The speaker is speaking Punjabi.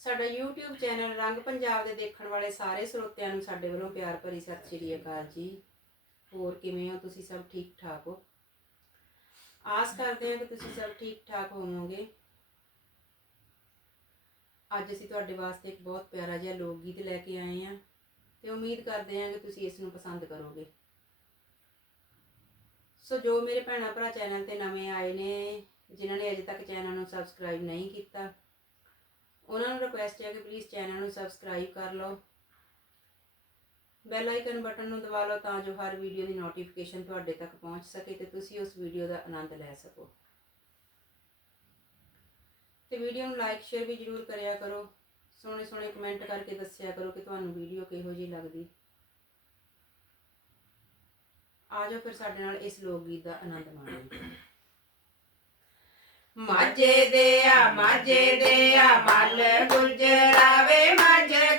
ਸਾਡਾ YouTube ਚੈਨਲ ਰੰਗ ਪੰਜਾਬ ਦੇ ਦੇਖਣ ਵਾਲੇ ਸਾਰੇ ਸਰੋਤਿਆਂ ਨੂੰ ਸਾਡੇ ਵੱਲੋਂ ਪਿਆਰ ਭਰੀ ਸਤਿ ਸ਼੍ਰੀ ਅਕਾਲ ਜੀ। ਹੋਰ ਕਿਵੇਂ ਹੋ ਤੁਸੀਂ ਸਭ ਠੀਕ ਠਾਕ ਹੋ? ਆਸ ਕਰਦੇ ਹਾਂ ਕਿ ਤੁਸੀਂ ਸਭ ਠੀਕ ਠਾਕ ਹੋਵੋਗੇ। ਅੱਜ ਅਸੀਂ ਤੁਹਾਡੇ ਵਾਸਤੇ ਇੱਕ ਬਹੁਤ ਪਿਆਰਾ ਜਿਹਾ ਲੋਕ ਗੀਤ ਲੈ ਕੇ ਆਏ ਹਾਂ ਤੇ ਉਮੀਦ ਕਰਦੇ ਹਾਂ ਕਿ ਤੁਸੀਂ ਇਸ ਨੂੰ ਪਸੰਦ ਕਰੋਗੇ। ਸੋ ਜੋ ਮੇਰੇ ਭੈਣਾ ਭਰਾ ਚੈਨਲ ਤੇ ਨਵੇਂ ਆਏ ਨੇ, ਜਿਨ੍ਹਾਂ ਨੇ ਅਜੇ ਤੱਕ ਚੈਨਲ ਨੂੰ ਸਬਸਕ੍ਰਾਈਬ ਨਹੀਂ ਕੀਤਾ ਉਹਨਾਂ ਨੂੰ ਰਿਕੁਐਸਟ ਹੈ ਕਿ ਪਲੀਜ਼ ਚੈਨਲ ਨੂੰ ਸਬਸਕ੍ਰਾਈਬ ਕਰ ਲਓ। ਬੈਲ ਆਈਕਨ ਬਟਨ ਨੂੰ ਦਬਾ ਲਓ ਤਾਂ ਜੋ ਹਰ ਵੀਡੀਓ ਦੀ ਨੋਟੀਫਿਕੇਸ਼ਨ ਤੁਹਾਡੇ ਤੱਕ ਪਹੁੰਚ ਸਕੇ ਤੇ ਤੁਸੀਂ ਉਸ ਵੀਡੀਓ ਦਾ ਆਨੰਦ ਲੈ ਸਕੋ। ਤੇ ਵੀਡੀਓ ਨੂੰ ਲਾਈਕ ਸ਼ੇਅਰ ਵੀ ਜਰੂਰ ਕਰਿਆ ਕਰੋ। ਸੋਹਣੇ ਸੋਹਣੇ ਕਮੈਂਟ ਕਰਕੇ ਦੱਸਿਆ ਕਰੋ ਕਿ ਤੁਹਾਨੂੰ ਵੀਡੀਓ ਕਿਹੋ ਜਿਹੀ ਲੱਗਦੀ। ਆਜੋ ਫਿਰ ਸਾਡੇ ਨਾਲ ਇਸ ਲੋਕ ਗੀਤ ਦਾ ਆਨੰਦ ਮਾਣੋ ਮਾਝੇ ਦੇ ਆ ਮਾਝੇ ਦੇ ਆ ਮਲ ਗੁਜਰਾਵੇ ਮਾਝੇ